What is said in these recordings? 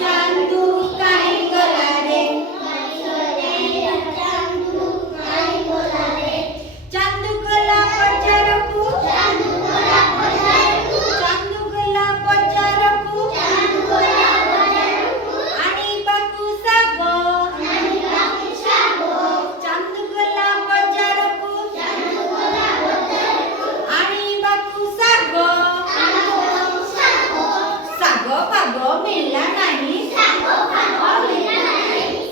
चांदू काहीं गला रे चांदू गला पचारकू चांदू गला पचारकू आणि बाकू सागो चांदू गला पचारकू आणि बाकू सागो सागो भागो मिळला नाही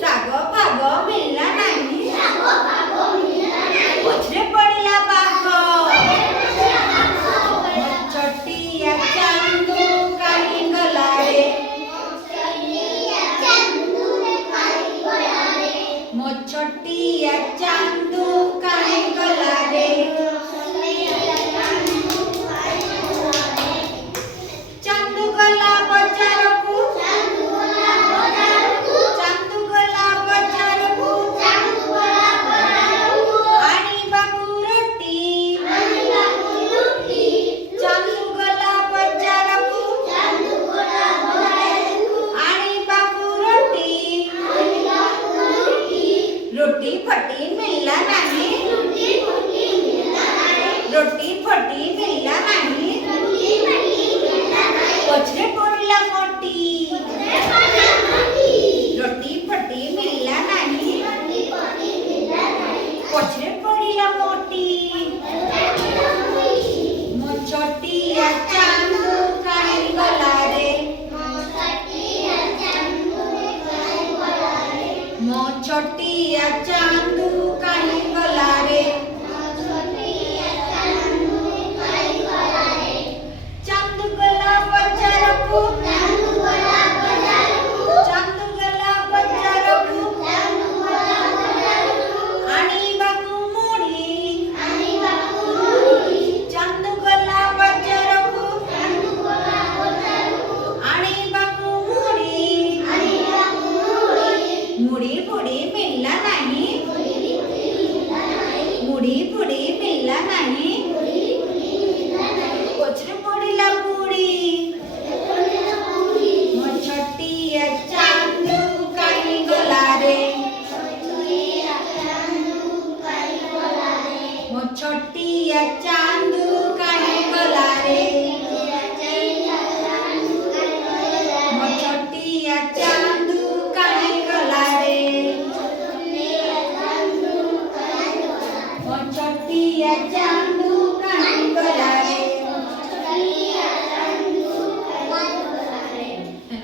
सागो भागो मिळला नाही पछरे पडला बागो छोटिया चांदू काहीं गला रे मो छोटिया चांदू काहीं गला रे चांदू गला बजारकू चांदू गला बजारकू आणि बाकू रोटी चांदू गला बजारकू आणि बाकू रोटी रोटी फटी मिळला नाही रोटी फटी मिळला नाही पछरे पडला मोठी रोटी फटी मिळला नाही पछरे पडला मोठी मो छोटिया चांदू काहीं गला रे मो छोटिया चांदू